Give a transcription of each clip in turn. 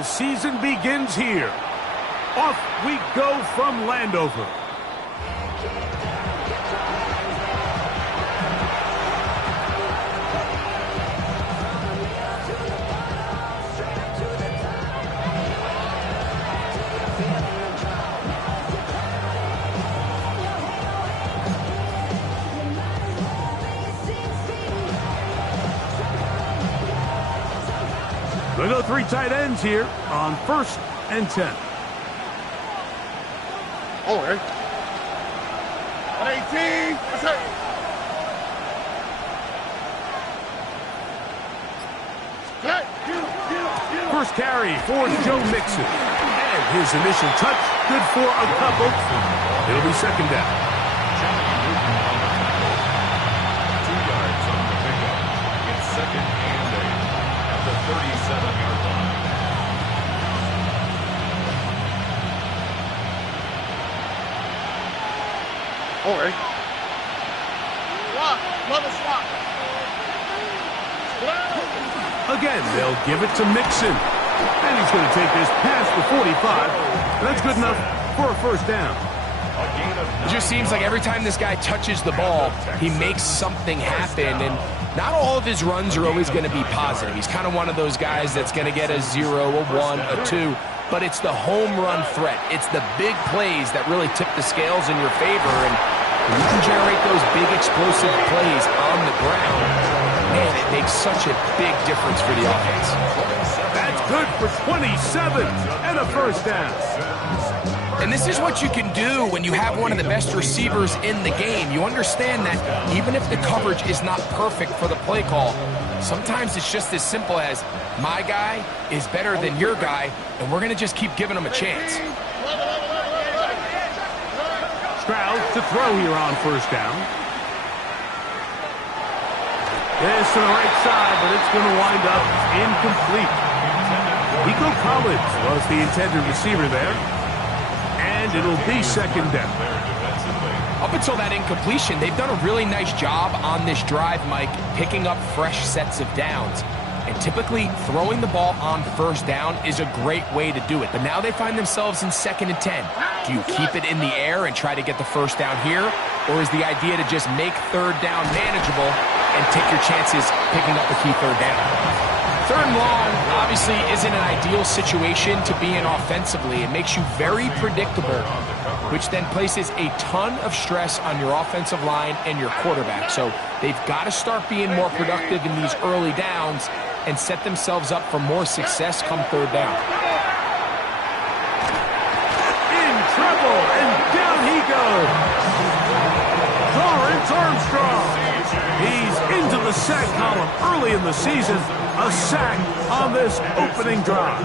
NFL season begins here. Off we go from Landover. They go 3 tight ends here on 1st and 10. Over. 18. First carry for Joe Mixon. And his initial touch, good for a couple. It'll be 2nd down. 2 yards on the pickup. It's 2nd and 8 at the 37-yard line. Over. Swap. Mother swap. Again, they'll give it to Mixon. And he's going to take this past the 45. That's good enough for a 1st down. It just seems like every time this guy touches the ball, he makes something happen. And not all of his runs are always going to be positive. He's kind of one of those guys that's going to get a 0, a 1, a 2. But it's the home run threat. It's the big plays that really tip the scales in your favor. And when you can generate those big explosive plays on the ground, man, it makes such a big difference for the offense. That's good for 27 and a 1st down. And this is what you can do when you have one of the best receivers in the game. You understand that even if the coverage is not perfect for the play call, sometimes it's just as simple as my guy is better than your guy, and we're going to just keep giving him a chance. Stroud to throw here on 1st down. This to the right side, but it's going to wind up incomplete. Nico Collins was the intended receiver there. And it'll be 2nd down. Up until that incompletion, they've done a really nice job on this drive, Mike, picking up fresh sets of downs. And typically, throwing the ball on 1st down is a great way to do it. But now they find themselves in 2nd and 10. Do you keep it in the air and try to get the 1st down here? Or is the idea to just make 3rd down manageable and take your chances picking up a key 3rd down? 3rd and long obviously isn't an ideal situation to be in offensively. It makes you very predictable, which then places a ton of stress on your offensive line and your quarterback. So they've got to start being more productive in these early downs and set themselves up for more success come 3rd down. In trouble, and down he goes. Torrance Armstrong. He's into the sack column early in the season. A sack on this opening drive.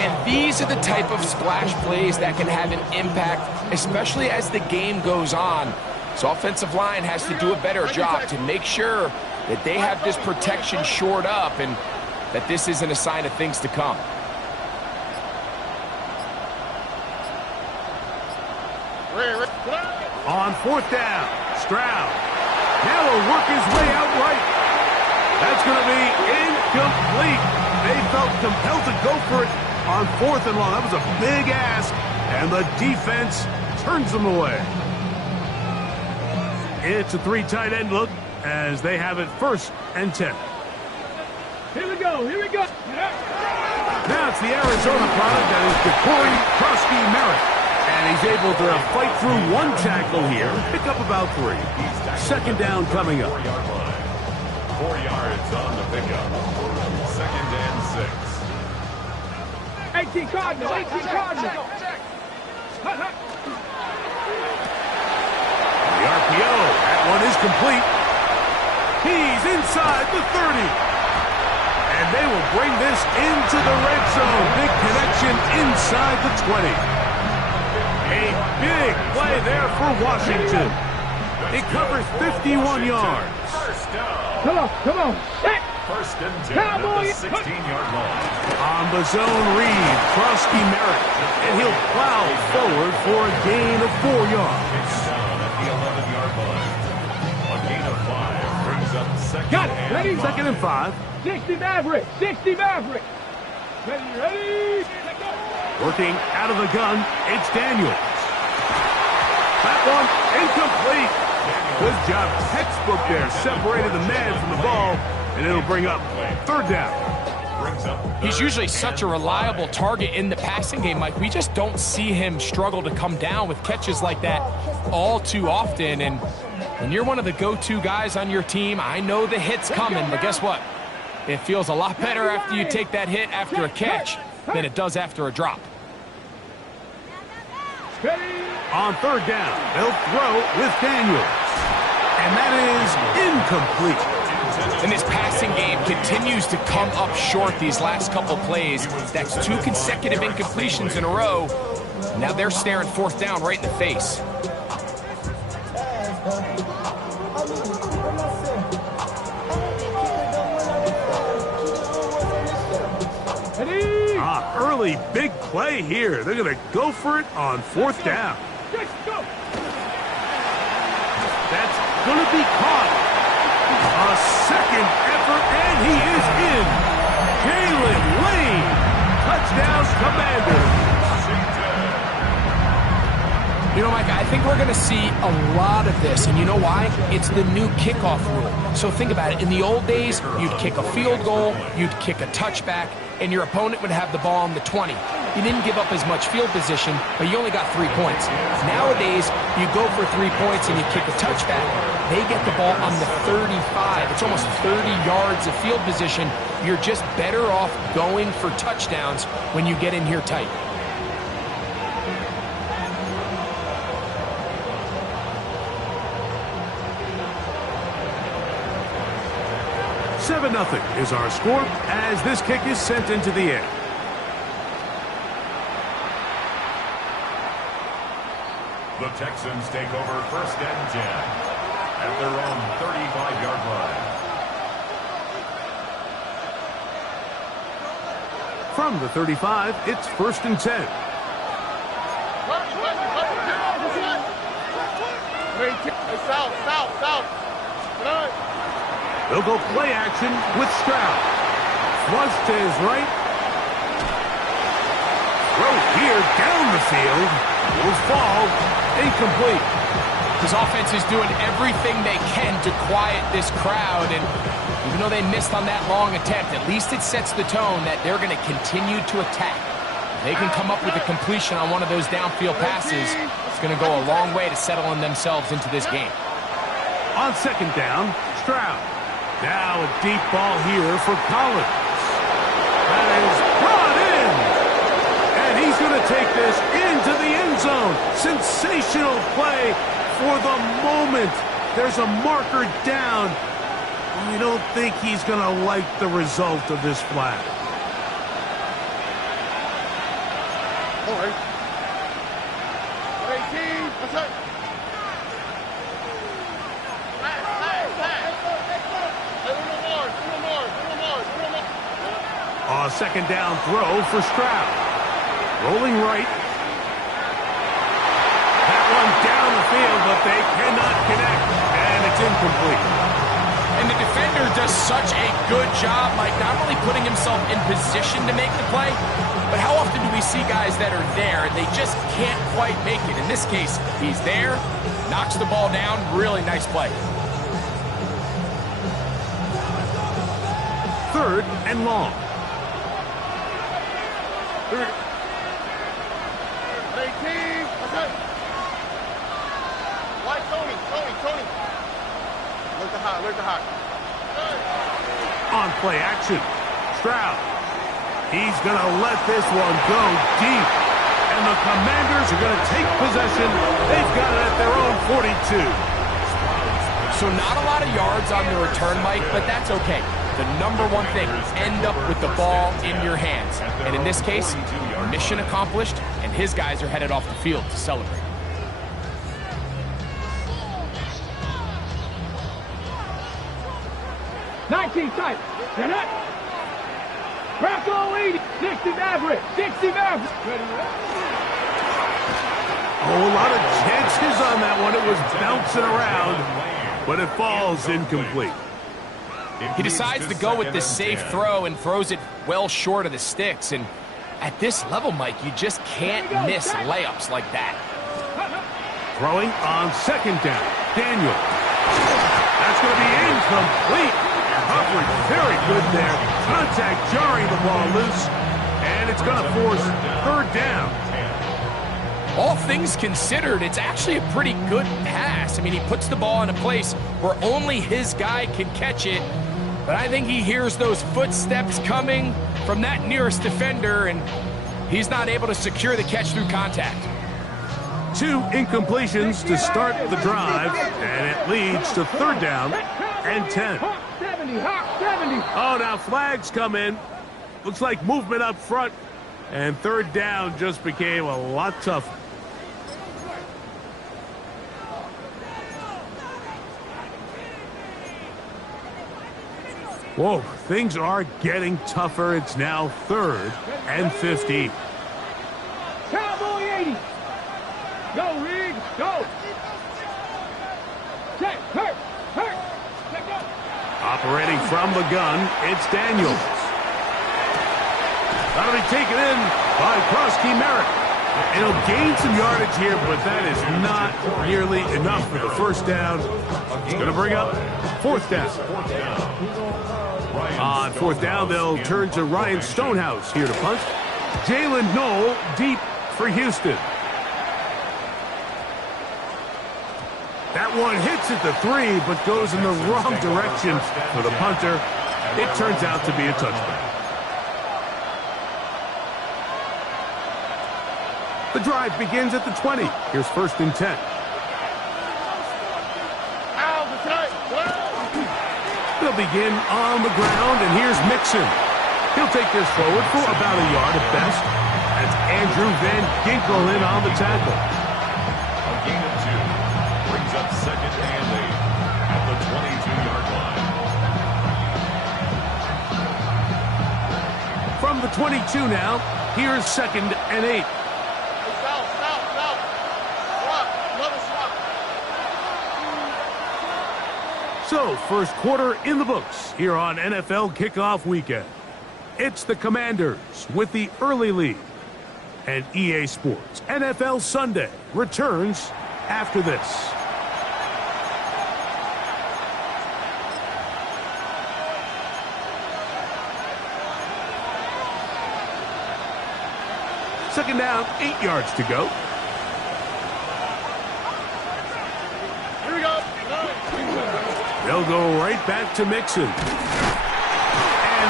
And these are the type of splash plays that can have an impact, especially as the game goes on. So offensive line has to do a better job to make sure that they have this protection shored up and that this isn't a sign of things to come. On 4th down, Stroud. Now will work his way out right. That's going to be incomplete. They felt compelled to go for it on 4th and long. That was a big ask, and the defense turns them away. It's a 3 tight end look as they have it 1st and 10. Here we go. Now it's the Arizona product that is Corey Krosky-Merritt. And he's able to fight through 1 tackle here, pick up about 3. 2nd down coming up. 4 yards on the pickup. 2nd and 6. 18 Cardinals. The RPO, that one is complete. He's inside the 30. And they will bring this into the red zone. Big connection inside the 20. A big play there for Washington. It covers 51 yards. Come on. 1st and 10 at the 16-yard line. On the zone read, Krosky-Merritt. And he'll plow forward for a gain of 4 yards. Down at the 11-yard line. A gain of 5 brings up 2nd Got it. and Ready? 2nd and 5. 60 Maverick. Ready. Working out of the gun, it's Daniels. That one incomplete. Good job, textbook there. Separated the man from the ball, and it'll bring up third down. He's usually such a reliable target in the passing game, Mike. We just don't see him struggle to come down with catches like that all too often. And when you're one of the go-to guys on your team, I know the hit's coming, but guess what? It feels a lot better after you take that hit after a catch than it does after a drop. On third down, they'll throw with Daniels. And that is incomplete. And this passing game continues to come up short these last couple plays. That's 2 consecutive incompletions in a row. Now they're staring fourth down right in the face. Early big play here. They're going to go for it on fourth down. That's going to be caught. A second effort, and he is in. Jalen Lane. Touchdown, Commanders. You know, Mike, I think we're going to see a lot of this, and you know why? It's the new kickoff rule. So think about it. In the old days, you'd kick a field goal, you'd kick a touchback, and your opponent would have the ball on the 20. You didn't give up as much field position, but you only got 3 points. Nowadays, you go for 3 points and you kick a touchback. They get the ball on the 35. It's almost 30 yards of field position. You're just better off going for touchdowns when you get in here tight. 7-0 is our score as this kick is sent into the air. The Texans take over first and 10 at their own 35-yard line. From the 35, it's first and 10. They'll go play action with Stroud. Flush to his right. Throw here down the field. Will fall. Incomplete. This offense is doing everything they can to quiet this crowd, and even though they missed on that long attempt, at least it sets the tone that they're going to continue to attack. If they can come up with a completion on one of those downfield passes, it's going to go a long way to settling themselves into this game. On second down, Stroud. Now a deep ball here for Collins. That is brought in. And he's going to take this into the end zone. Sensational play for the moment. There's a marker down. I don't think he's going to like the result of this flag. All right. 18. That's it. A second down throw for Stroud. Rolling right. That one down the field, but they cannot connect, and it's incomplete. And the defender does such a good job, Mike, not only putting himself in position to make the play, but how often do we see guys that are there and they just can't quite make it? In this case, he's there, knocks the ball down, really nice play. Third and long. Here we go. 18. That's it. White, Tony. Look the high. On play action, Stroud. He's going to let this one go deep. And the Commanders are going to take possession. They've got it at their own 42. So not a lot of yards on the return, Mike, but that's okay. The number one thing, end up with the ball in your hands. And in this case, mission accomplished, and his guys are headed off the field to celebrate. Tight. You're not. Bracco 80. 60 Maverick. 60 Maverick. Oh, a lot of chances on that one. It was bouncing around, but it falls incomplete. He decides to go with the safe throw and throws it well short of the sticks. And at this level, Mike, you just can't miss layups like that. Throwing on second down. Daniel. That's going to be incomplete. Coverage very good there. Contact jarring the ball loose. And it's going to force third down. All things considered, it's actually a pretty good pass. I mean, he puts the ball in a place where only his guy can catch it. But I think he hears those footsteps coming from that nearest defender, and he's not able to secure the catch through contact. 2 incompletions to start the drive, and it leads to third down and 10. Oh, now flags come in. Looks like movement up front, and third down just became a lot tougher. Whoa, things are getting tougher. It's now third and 15. Cowboy 80. Go, Riggs, go. Check, hurt. Check, go. Operating from the gun, it's Daniels. That'll be taken in by Krosky Merrick. And he'll gain some yardage here, but that is not nearly enough for the first down. It's going to bring up fourth down. On fourth down, they'll turn to Ryan Stonehouse here to punt. Jalen Knoll deep for Houston. That one hits at the 3, but goes in the wrong direction for the punter. It turns out to be a touchback. The drive begins at the 20. Here's first and 10. They'll begin on the ground, and here's Mixon. He'll take this forward for about a yard at best. That's Andrew Van Ginkel in on the tackle. A gain of 2 brings up second and 8 at the 22-yard line. From the 22 now, here's second and 8. So, first quarter in the books here on NFL Kickoff Weekend. It's the Commanders with the early lead. And EA Sports NFL Sunday returns after this. Second down, 8 yards to go. Here we go. They'll go right back to Mixon. And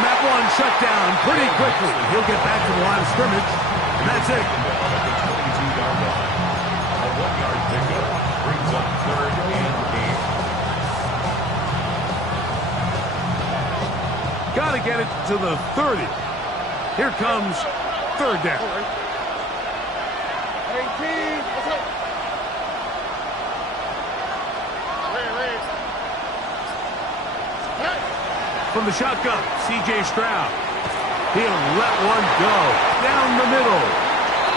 that one shut down pretty quickly. He'll get back to the line of scrimmage, and that's it. At the 22-yard line. A 1-yard pickup brings up third and 8. Got to get it to the 30. Here comes third down. 18. Let's go. From the shotgun, C.J. Stroud. He'll let one go down the middle.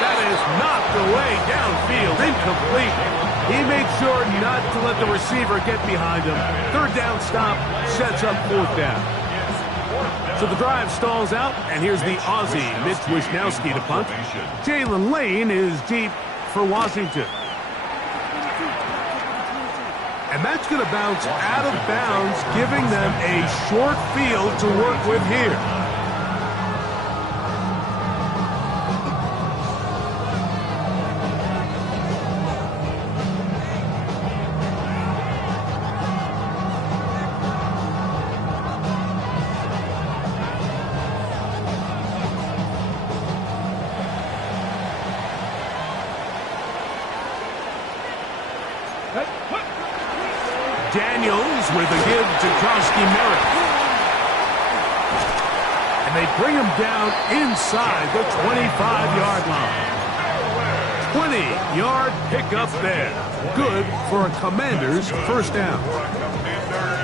That is not the way downfield. Incomplete. He made sure not to let the receiver get behind him. Third down stop sets up fourth down. So the drive stalls out, and here's the Aussie, Mitch Wishnowsky, to punt. Jalen Lane is deep for Washington. And that's going to bounce out of bounds, giving them a short field to work with here. Daniels with a give to Krosky Merrick. And they bring him down inside the 25-yard line. 20-yard pickup there. Good for a Commander's first down.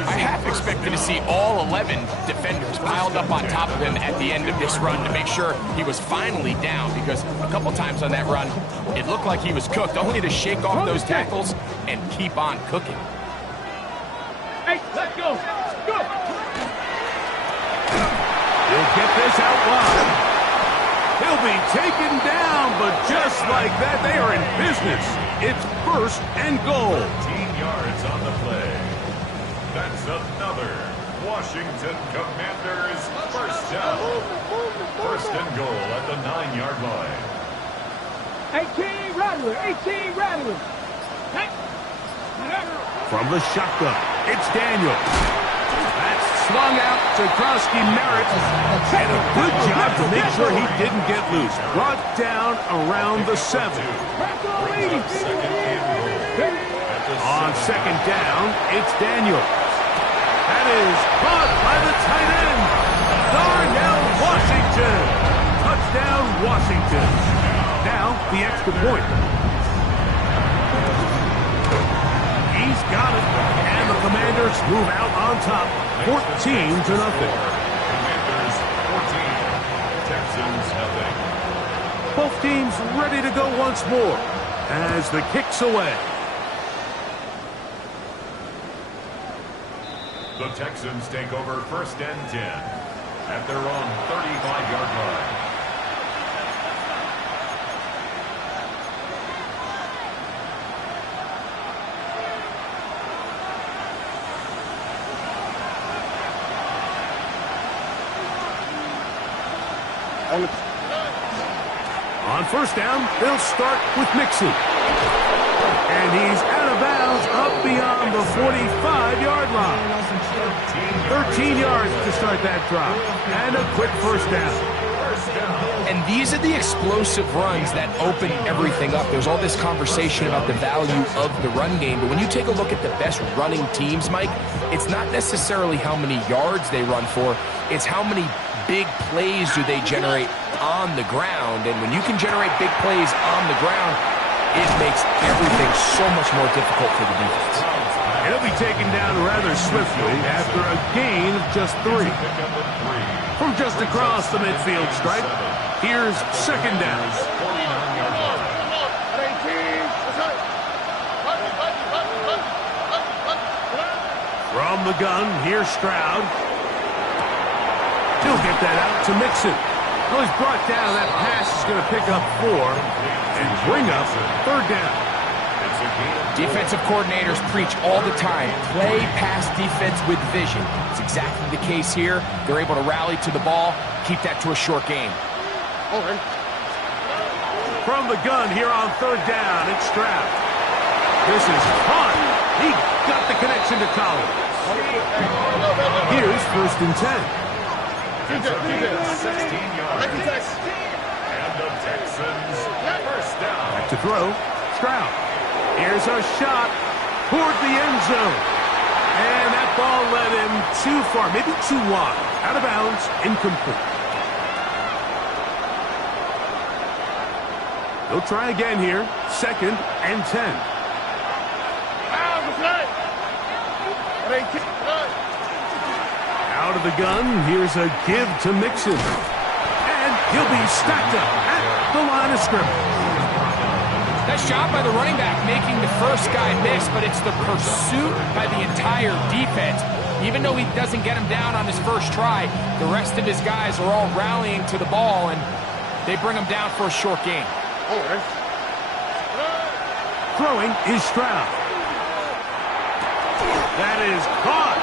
I half expected to see all 11 defenders piled up on top of him at the end of this run to make sure he was finally down, because a couple times on that run, it looked like he was cooked, only to shake off those tackles and keep on cooking. Hey, let's go. Go. get this out wide. He'll be taken down, but just like that, they are in business. It's 1st and goal. 13 yards on the play. That's another Washington Commanders first down. 1st and goal at the 9-yard line. 18 Rattler, 18 Rattler. Hey. From the shotgun, it's Daniel. That's slung out to Krosky Merritt. And a good job to make sure he didn't get loose. Brought down around the 7. On 2nd down, it's Daniel. That is caught by the tight end, Darnell Washington. Touchdown, Washington. Now, the extra point. He's got it. And the Commanders move out on top, 14-0. Commanders 14, Texans nothing. Both teams ready to go once more as the kick's away. The Texans take over 1st and 10 at their own 35-yard line. On 1st down, they'll start with Mixon. And he's out of bounds up beyond the 45-yard line. 13 yards to start that drop. And a quick 1st down. And these are the explosive runs that open everything up. There's all this conversation about the value of the run game, but when you take a look at the best running teams, Mike, it's not necessarily how many yards they run for, it's how many big plays do they generate on the ground. And when you can generate big plays on the ground, it makes everything so much more difficult for the defense. He'll be taken down rather swiftly after a gain of just 3. From just across the midfield stripe, here's 2nd down. From the gun, here's Stroud. He'll get that out to Mixon. Well, he's brought down. That pass is going to pick up 4 and bring up 3rd down. Defensive coordinators preach all the time, play pass defense with vision. It's exactly the case here. They're able to rally to the ball, keep that to a short game. From the gun here on 3rd down, it's Stroud. This is fun. He got the connection to Collins. Here's 1st and 10. It's a gain of 16 yards. And the Texans first down. Back to throw. Stroud. Here's a shot toward the end zone. And that ball led him too far, maybe too wide. Out of bounds, incomplete. He'll try again here. 2nd and 10. Out of the gun, here's a give to Mixon. And he'll be stacked up at the line of scrimmage. Nice job by the running back making the first guy miss, but it's the pursuit by the entire defense. Even though he doesn't get him down on his first try, the rest of his guys are all rallying to the ball, and they bring him down for a short gain. Throwing is Stroud. That is caught.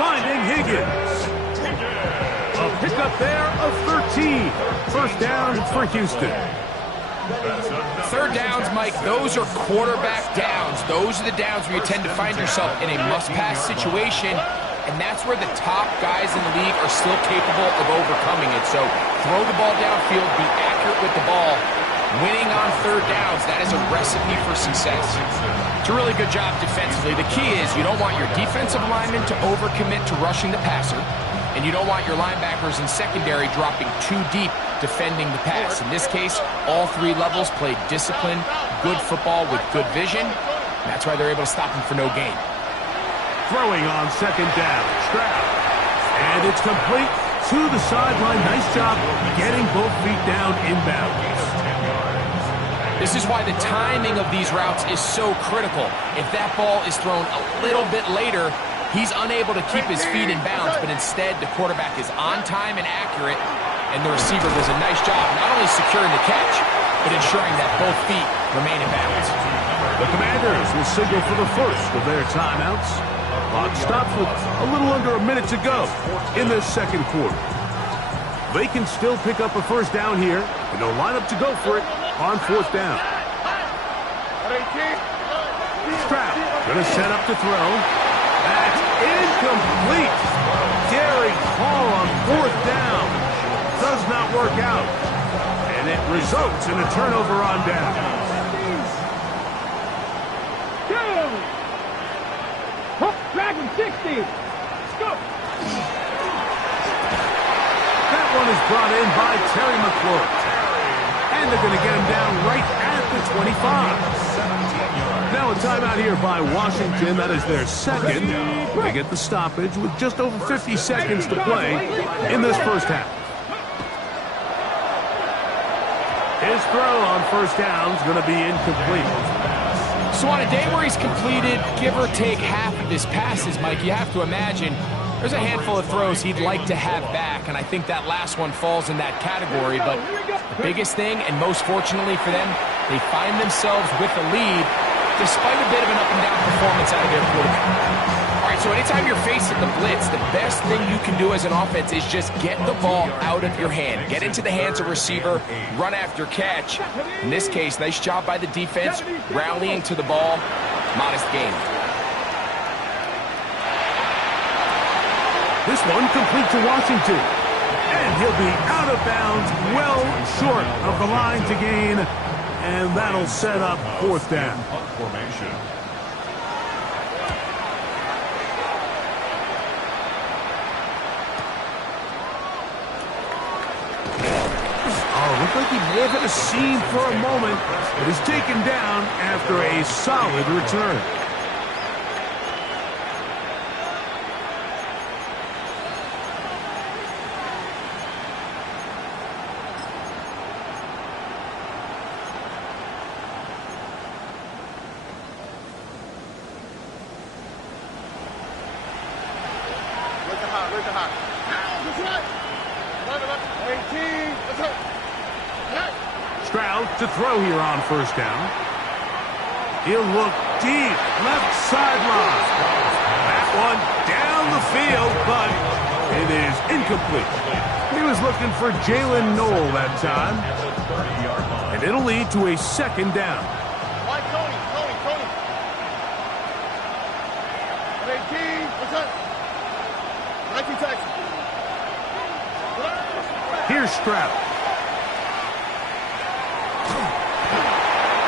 Finding Higgins. A pickup there of 13. 1st down for Houston. 3rd downs, Mike, those are quarterback downs. Those are the downs where you tend to find yourself in a must-pass situation, and that's where the top guys in the league are still capable of overcoming it. So throw the ball downfield, be accurate with the ball. Winning on 3rd downs, that is a recipe for success. It's a really good job defensively. The key is you don't want your defensive linemen to overcommit to rushing the passer, and you don't want your linebackers in secondary dropping too deep defending the pass. In this case, all 3 levels played disciplined, good football with good vision. That's why they're able to stop him for no gain. Throwing on 2nd down, Stroud. And it's complete to the sideline. Nice job getting both feet down inbound. This is why the timing of these routes is so critical. If that ball is thrown a little bit later, He's unable to keep his feet in bounds, but instead the quarterback is on time and accurate, and the receiver does a nice job not only securing the catch, but ensuring that both feet remain in bounds. The Commanders will signal for the first of their timeouts. Clock stops with a little under a minute to go in this second quarter. They can still pick up a first down here, and they'll line up to go for it on fourth down. Stroud going to set up to throw. That's incomplete. Derek Hall on fourth down. Does not work out. And it results in a turnover on down. Dragon 60. Let's go. That one is brought in by Terry McLaurin. And they're going to get him down right at the 25. Now a timeout here by Washington. That is their second. They get the stoppage with just over 50 seconds to play in this first half. His throw on first down is going to be incomplete. So on a day where he's completed, give or take half of his passes, Mike, you have to imagine there's a handful of throws he'd like to have back, and I think that last one falls in that category. But the biggest thing, and most fortunately for them, they find themselves with a lead despite a bit of an up-and-down performance out of their quarterback. All right, so anytime you're facing the blitz, the best thing you can do as an offense is just get the ball out of your hand. Get into the hands of receiver, run after catch. In this case, nice job by the defense, rallying to the ball. Modest gain. This one complete to Washington. And he'll be out of bounds, well short of the line to gain. And that'll set up fourth down. Formation. Oh, looked like he may have had a seam for a moment, but is taken down after a solid return. Where's the hot? Stroud to throw here on first down. He'll look deep, left sideline. That one down the field, but it is incomplete. He was looking for Jalen Noel that time. And it'll lead to a second down. Tony. 18, what's up? 19 Texans. Here's Stroud.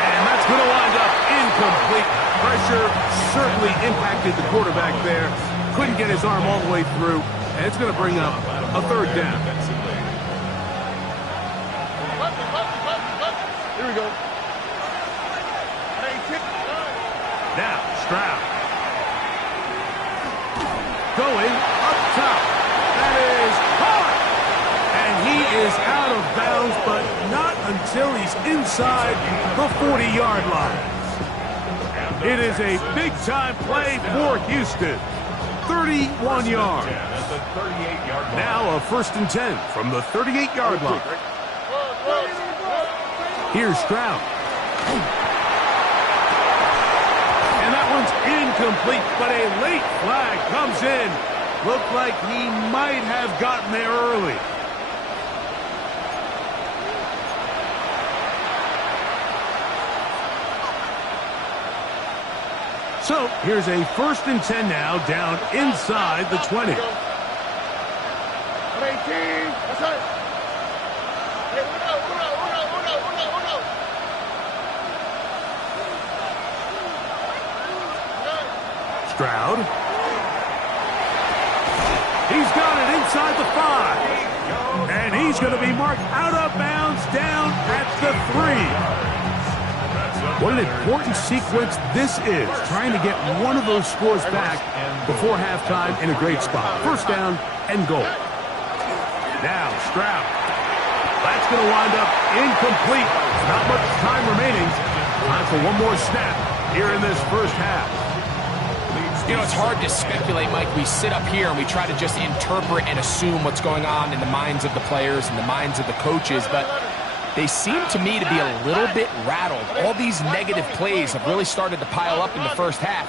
And that's going to wind up incomplete. Pressure certainly impacted the quarterback there. Couldn't get his arm all the way through. And it's going to bring up a third down. Here we go. Now, Stroud. Going up top. That is hard. And he is out of bounds, but not until he's inside the 40-yard line. It is a big-time play for Houston. 31 yards. Now a 1st and 10 from the 38-yard line. Here's Stroud. And that one's incomplete, but a late flag comes in. Looked like he might have gotten there early. So here's a 1st and 10 now, down inside the 20. 18, that's it. Stroud. He's got it inside the 5. And he's going to be marked out of bounds down at the 3. What an important sequence this is, trying to get one of those scores back before halftime in a great spot. First down and goal. Now Stroud. That's going to wind up incomplete. Not much time remaining. Time for one more snap here in this first half. You know, it's hard to speculate, Mike. We sit up here and we try to just interpret and assume what's going on in the minds of the players and the minds of the coaches, but they seem to me to be a little bit rattled. All these negative plays have really started to pile up in the first half.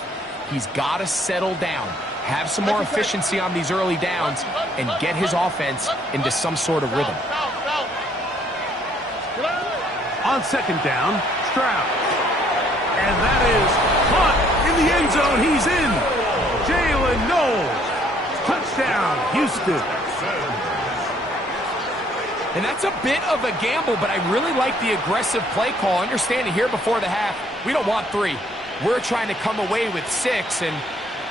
He's got to settle down, have some more efficiency on these early downs, and get his offense into some sort of rhythm. On second down, Stroud. And that is caught in the end zone. He's in. Jalen Knowles. Touchdown, Houston. And that's a bit of a gamble, but I really like the aggressive play call. Understanding here before the half, we don't want 3. We're trying to come away with 6, and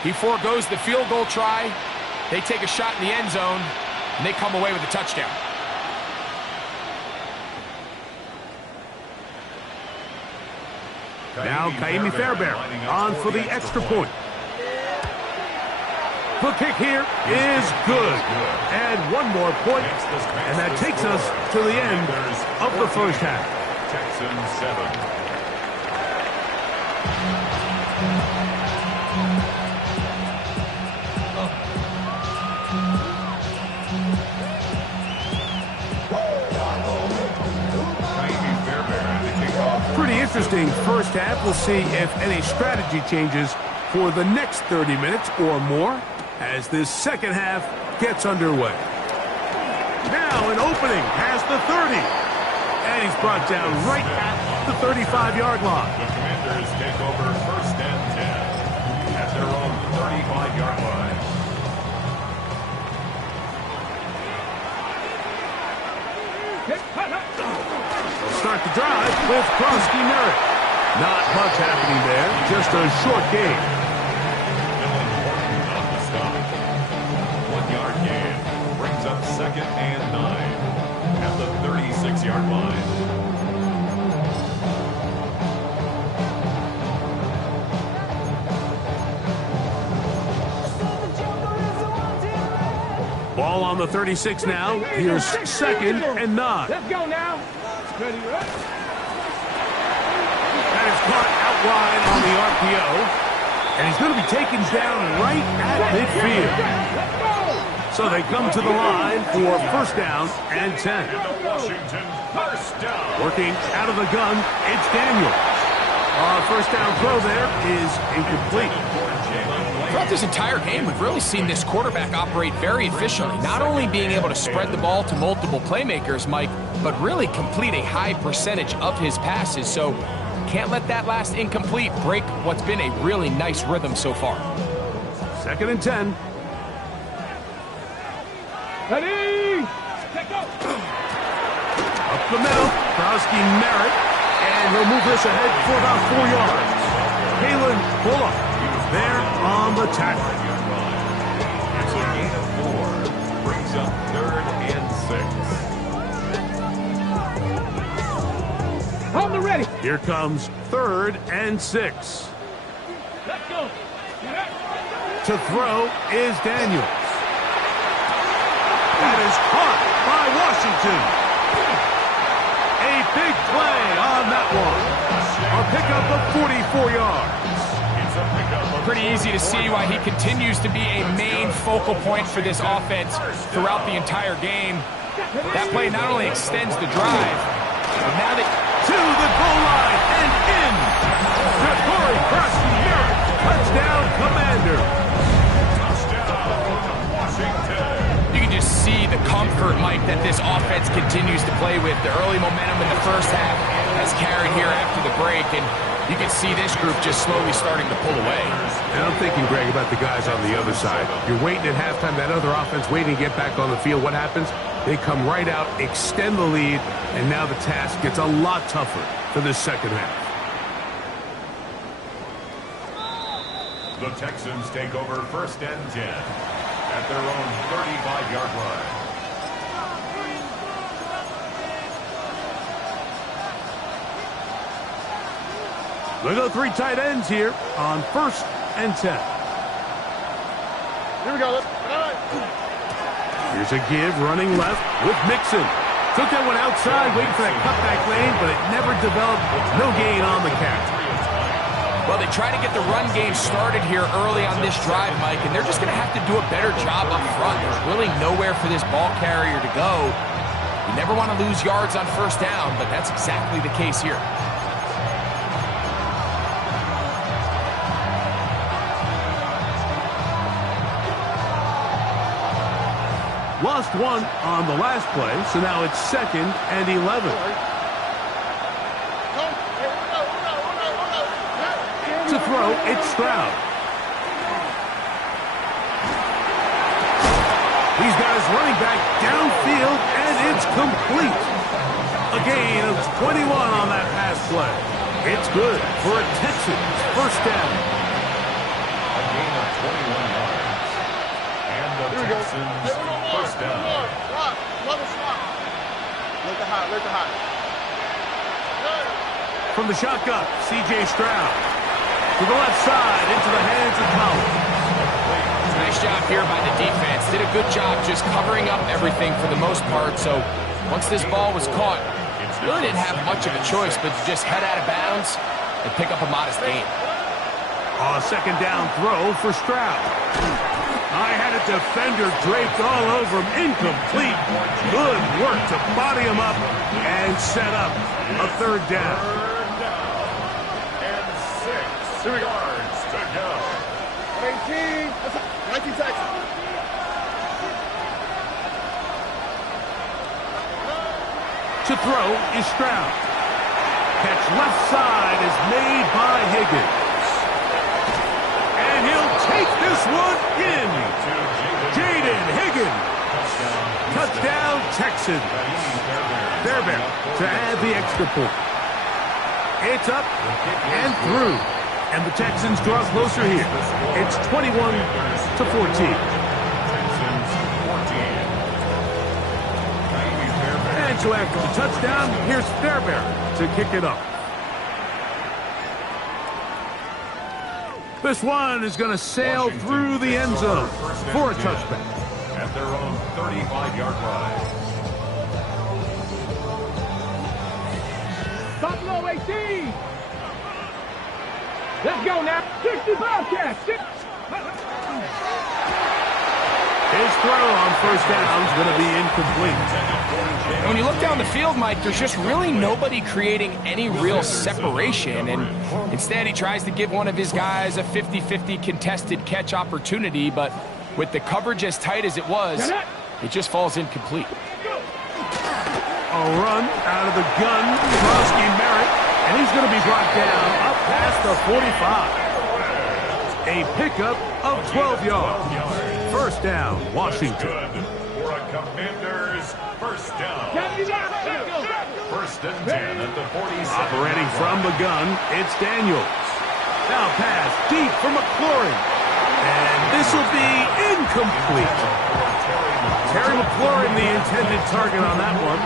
he forgoes the field goal try. They take a shot in the end zone, and they come away with a touchdown. Now Kaimi Fairbairn on for the extra point. The kick here is good. And one more point, and that takes us to the end of the first half. Texans 7. Pretty interesting first half. We'll see if any strategy changes for the next 30 minutes or more as this second half gets underway. Now an opening past the 30. And he's brought down right at the 35-yard line. The Commanders take over first and 10 at their own 35-yard line. Start the drive with Krosky Merritt. Not much happening there, just a short game. Dylan Horton on the stop. 1-yard gain brings up second and 9 at the 36-yard line. Ball on the 36 now. Here's second and 9. Let's go now. Ready, right? That is caught out wide on the RPO. And he's going to be taken down right at midfield. So they come to the line for first down and 10. Washington first down. Working out of the gun, it's Daniels. First down throw there is incomplete. Throughout this entire game, we've really seen this quarterback operate very efficiently, not only being able to spread the ball to multiple playmakers, Mike, but really complete a high percentage of his passes. So can't let that last incomplete break what's been a really nice rhythm so far. Second and 10. Ready? Let's go. Up the middle, Krosky Merritt, and he'll move this ahead for about 4 yards. Kalen Bullock there on the tackle. It's a gain of 4. Brings up third and 6. On the ready. Here comes third and 6. Let's go. To throw is Daniels. That is caught by Washington. A big play on that one. A pickup of 44 yards. It's a pickup of Pretty easy to see why he continues to be a main focal point for this offense throughout the entire game. That play not only extends the drive, but now they... To the goal line and in. Corey Krosky Merritt. Touchdown, Commander. Washington. You can just see the comfort, Mike, that this offense continues to play with. The early momentum in the first half has carried here after the break, and you can see this group just slowly starting to pull away. And I'm thinking, Greg, about the guys on the other side. You're waiting at halftime, that other offense waiting to get back on the field. What happens? They come right out, extend the lead, and now the task gets a lot tougher for this second half. The Texans take over first and 10 at their own 35-yard line. Look at the 3 tight ends here on first and 10. Here we go. Here's a give running left with Mixon. Took that one outside, waiting for that cutback lane, but it never developed. No gain on the catch. Well, they try to get the run game started here early on this drive, Mike, and they're just going to have to do a better job up front. There's really nowhere for this ball carrier to go. You never want to lose yards on first down, but that's exactly the case here. Lost one on the last play, so now it's 2nd and 11. To throw, it's Stroud. He's got his running back downfield, and it's complete. A gain of 21 on that pass play. It's good for a Texans first down. A gain of 21 yards. And the Texans first down. Slot. Another slot. Let the hot. Let the hot. From the shotgun, C.J. Stroud. To the left side, into the hands of Collins. Nice job here by the defense. Did a good job just covering up everything for the most part. So once this ball was caught, really didn't have much of a choice but to just head out of bounds and pick up a modest gain. A second down throw for Stroud. I had a defender draped all over him. Incomplete. Good work to body him up and set up a third down. And 6 yards to go. 19 Texans. To throw is Stroud. Catch left side is made by Higgins. And he'll take this one in. Jaden Higgins. Touchdown, Texans. Fairbairn to add the extra point. It's up and through. And the Texans draw closer here. It's 21-14. Texans 14. And so after the touchdown, here's Fairbairn to kick it up. This one is going to sail through the end zone for a touchback. At their own 35-yard line. Buffalo 18. Let's go now. 60 Bobcats. His throw on first down is going to be incomplete. And when you look down the field, Mike, there's just really nobody creating any real separation. And instead, he tries to give one of his guys a 50-50 contested catch opportunity. But with the coverage as tight as it was, it just falls incomplete. A run out of the gun. Crosby Merritt. And he's going to be brought down up past the 45. A pickup of 12 yards. First down, Washington. Good for a Commanders first down. First and 10 at the 47. Operating from the gun, it's Daniels. Now pass deep for McLaurin. And this will be incomplete. Terry McLaurin, the intended target on that one.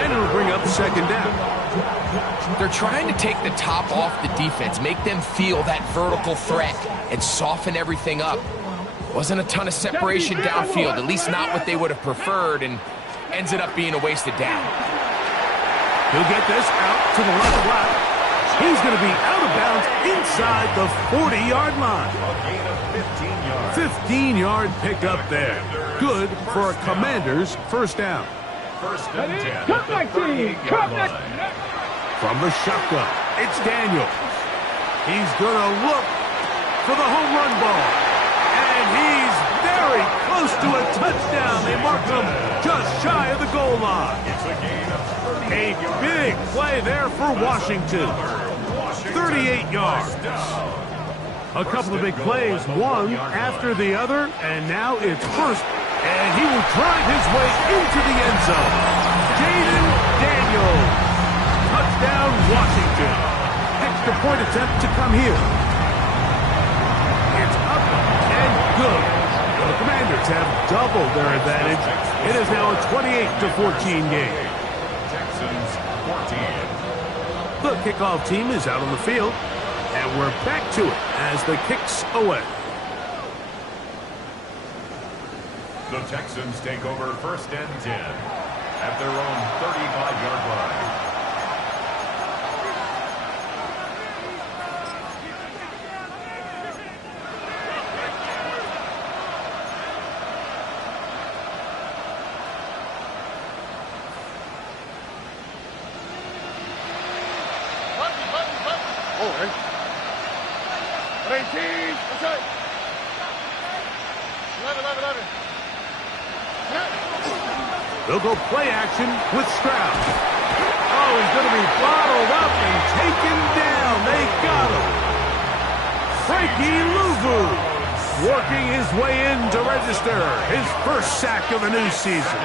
And it'll bring up second down. They're trying to take the top off the defense, make them feel that vertical threat, and soften everything up. Wasn't a ton of separation downfield, at least not what they would have preferred, and ends it up being a wasted down. He'll get this out to the left flat. He's going to be out of bounds inside the 40-yard line. A gain of 15 yards. 15-yard pickup there. Good for a Commanders first down. First and 10 Come at the back, team. 38-yard line. From the shotgun, it's Daniels. He's going to look for the home run ball. And he's very close to a touchdown. They mark him just shy of the goal line. It's a gain of 38 A big play there for Washington. 38 yards. A couple of big plays, one after the other, and now it's first. And he will drive his way into the end zone. Jaden Daniels. Touchdown, Washington. Extra point attempt to come here. It's up and good. The Commanders have doubled their advantage. It is now a 28-14 game. Texans 14. The kickoff team is out on the field, and we're back to it as the kicks away. The Texans take over first and 10 at their own 35-yard line. Over. 18. That's it. 11. They'll go play action with Stroud. Oh, he's going to be bottled up and taken down. They got him. Frankie Louvu working his way in to register his first sack of the new season.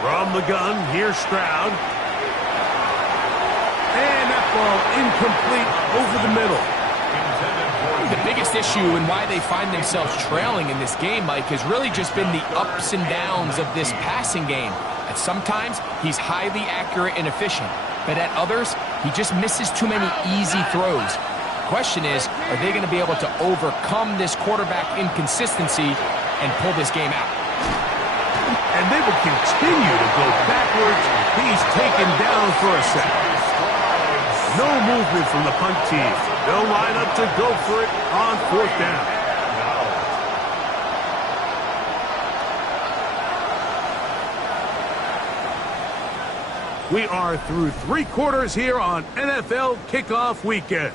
From the gun, here's Stroud. And that ball incomplete over the middle. The biggest issue and why they find themselves trailing in this game, Mike, has really just been the ups and downs of this passing game. At sometimes, he's highly accurate and efficient, but at others, he just misses too many easy throws. The question is, are they going to be able to overcome this quarterback inconsistency and pull this game out? And they will continue to go backwards. He's taken down for a sack. No movement from the punt team. They'll line up to go for it on 4th down. We are through 3 quarters here on NFL Kickoff Weekend.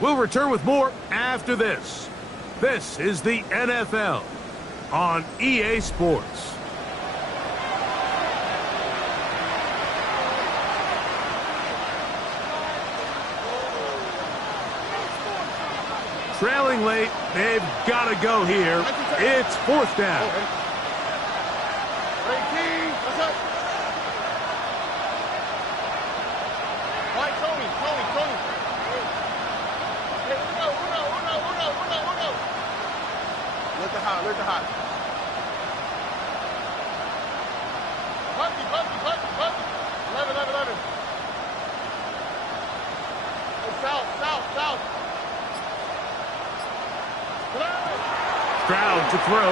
We'll return with more after this. This is the NFL on EA Sports. Trailing late, they've got to go here. It's 4th down. 18. That's it. All right, Tony. Hey, Uno. Let the hot. Puppy. 11. Hey, south. Stroud to throw.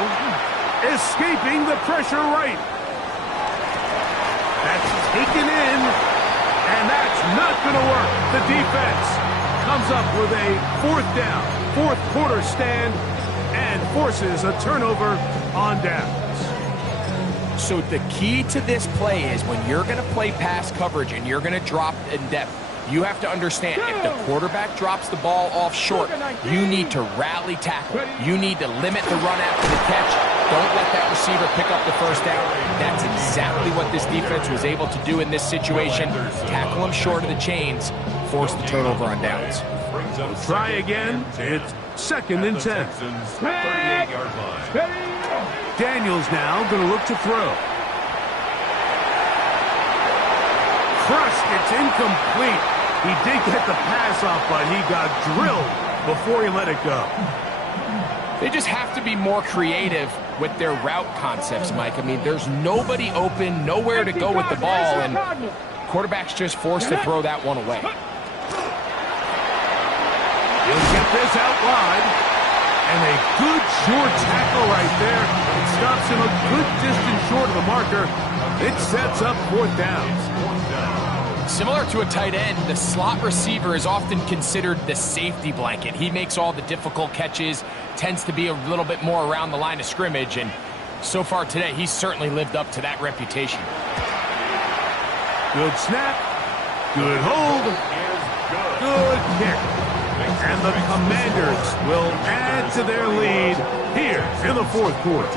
Escaping the pressure right. That's taken in. And that's not going to work. The defense comes up with a 4th down, 4th quarter stand, and forces a turnover on downs. So the key to this play is when you're going to play pass coverage and you're going to drop in depth, you have to understand if the quarterback drops the ball off short, you need to rally tackle. You need to limit the run after the catch. Don't let that receiver pick up the 1st down. That's exactly what this defense was able to do in this situation. Tackle him short of the chains, force the turnover on downs. Try again. It's 2nd and 10. Daniels now going to look to throw. Crushed. It's incomplete. He did get the pass off, but he got drilled before he let it go. They just have to be more creative with their route concepts, Mike. I mean, there's nobody open, nowhere to go with the ball, and quarterback's just forced to throw that one away. He'll get this out wide, and a good short tackle right there. It stops him a good distance short of the marker. It sets up 4th down. Similar to a tight end, the slot receiver is often considered the safety blanket. He makes all the difficult catches, tends to be a little bit more around the line of scrimmage, and so far today, he's certainly lived up to that reputation. Good snap, good hold, good kick. And the Commanders will add to their lead here in the 4th quarter.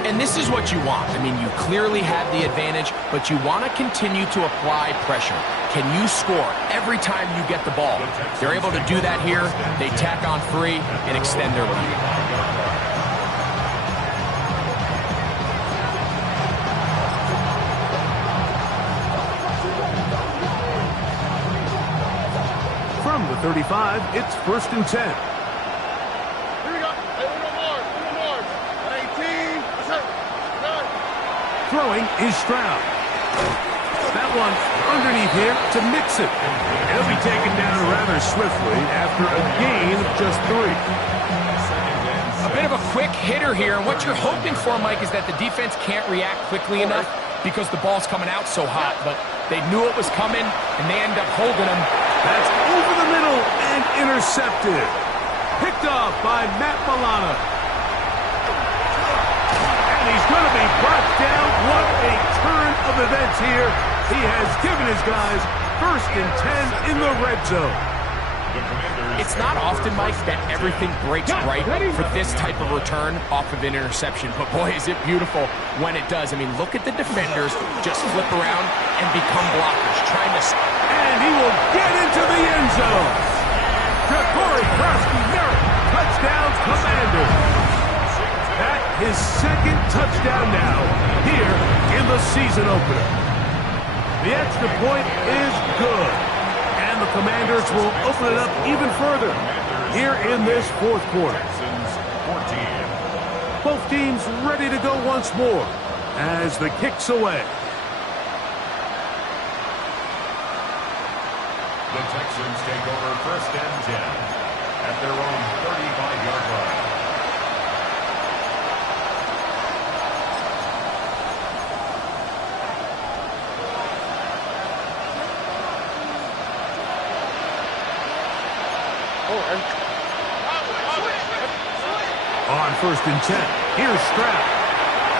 And this is what you want. I mean, you clearly have the advantage, but you want to continue to apply pressure. Can you score every time you get the ball? They're able to do that here. They tack on 3 and extend their lead. From the 35, it's 1st and 10. Here we go. Hey, Uno more. 18. That's it. Throwing is Stroud. That one underneath here to mix it. He'll be taken down rather swiftly after a gain of just 3. A bit of a quick hitter here, and what you're hoping for, Mike, is that the defense can't react quickly enough because the ball's coming out so hot, but they knew it was coming, and they end up holding him. That's over the middle and intercepted. Picked off by Matt Milano. And he's going to be brought down. What a turn events here. He has given his guys 1st and 10 in the red zone. It's not often, Mike, that everything breaks right for this type of return off of an interception. But boy, is it beautiful when it does. I mean, look at the defenders just flip around and become blockers, trying to... And he will get into the end zone. Ja'Cory Merritt, touchdown Commander. That his 2nd touchdown now here in the season opener. The extra point is good. And the Commanders will open it up even further here in this 4th quarter. Both teams ready to go once more as the kick's away. The Texans take over 1st and 10 at their own 35-yard line. On 1st and 10, here's Stroud.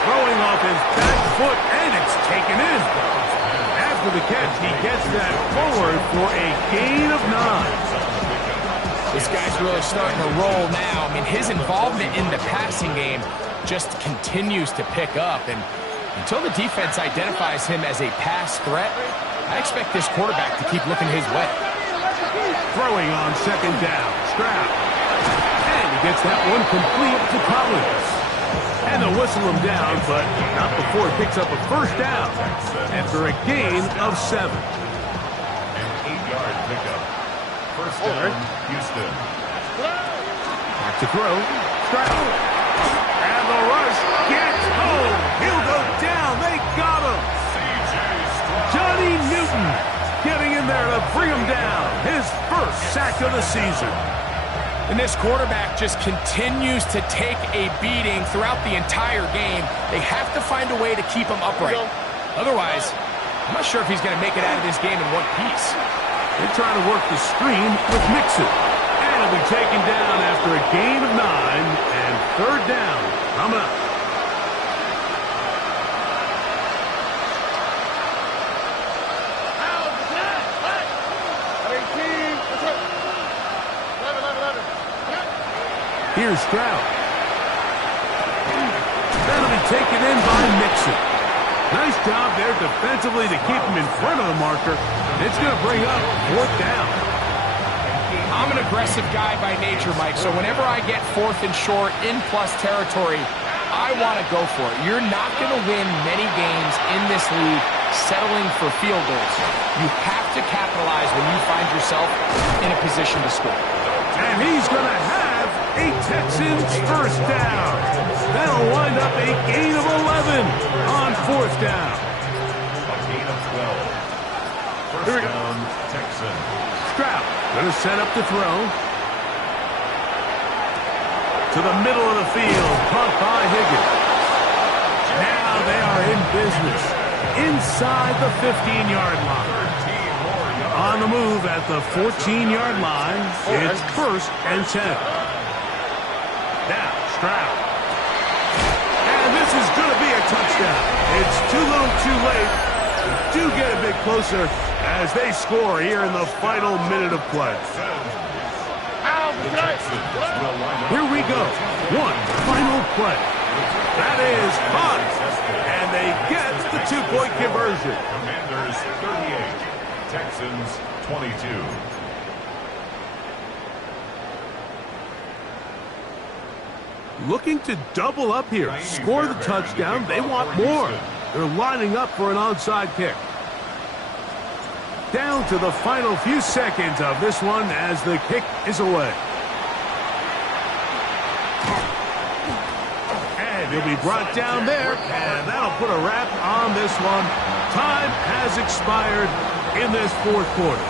Throwing off his back foot, and it's taken in. After the catch, he gets that forward for a gain of 9. This guy's really starting to roll now. I mean, his involvement in the passing game just continues to pick up. And until the defense identifies him as a pass threat, I expect this quarterback to keep looking his way. Throwing on 2nd down, Stroud. And he gets that one complete to Collins. And they'll whistle him down, but not before he picks up a 1st down after a gain of 7. An 8-yard pickup. 1st down, Houston. Back to throw, Stroud. And the rush gets home. He'll go down. They got him. Johnny Newton getting in there to bring him down. His 1st sack of the season. And this quarterback just continues to take a beating throughout the entire game. They have to find a way to keep him upright. Otherwise, I'm not sure if he's going to make it out of this game in one piece. They're trying to work the screen with Mixon. And he'll be taken down after a gain of 9 and 3rd down coming up. Here's Stroud. That'll be taken in by Mixon. Nice job there defensively to keep him in front of the marker. It's going to bring up 4th down. I'm an aggressive guy by nature, Mike, so whenever I get 4th and short in plus territory, I want to go for it. You're not going to win many games in this league settling for field goals. You have to capitalize when you find yourself in a position to score. And he's going to have a Texans 1st down. That'll wind up a gain of 11 on 4th down. A gain of 12. 1st down, Texans. Stroud going to set up to throw. To the middle of the field, caught by Higgins. Now they are in business inside the 15-yard line. On the move at the 14-yard line, it's 1st and 10. Now, Stroud. And this is going to be a touchdown. It's too little too late. Do get a bit closer as they score here in the final minute of play. Here we go. One final play. That is fun. And they get the 2-point conversion. Commanders 38. Texans 22. Looking to double up here. Score the touchdown. They want more. They're lining up for an onside kick. Down to the final few seconds of this one as the kick is away. And he'll be brought down there, and that'll put a wrap on this one. Time has expired in this 4th quarter.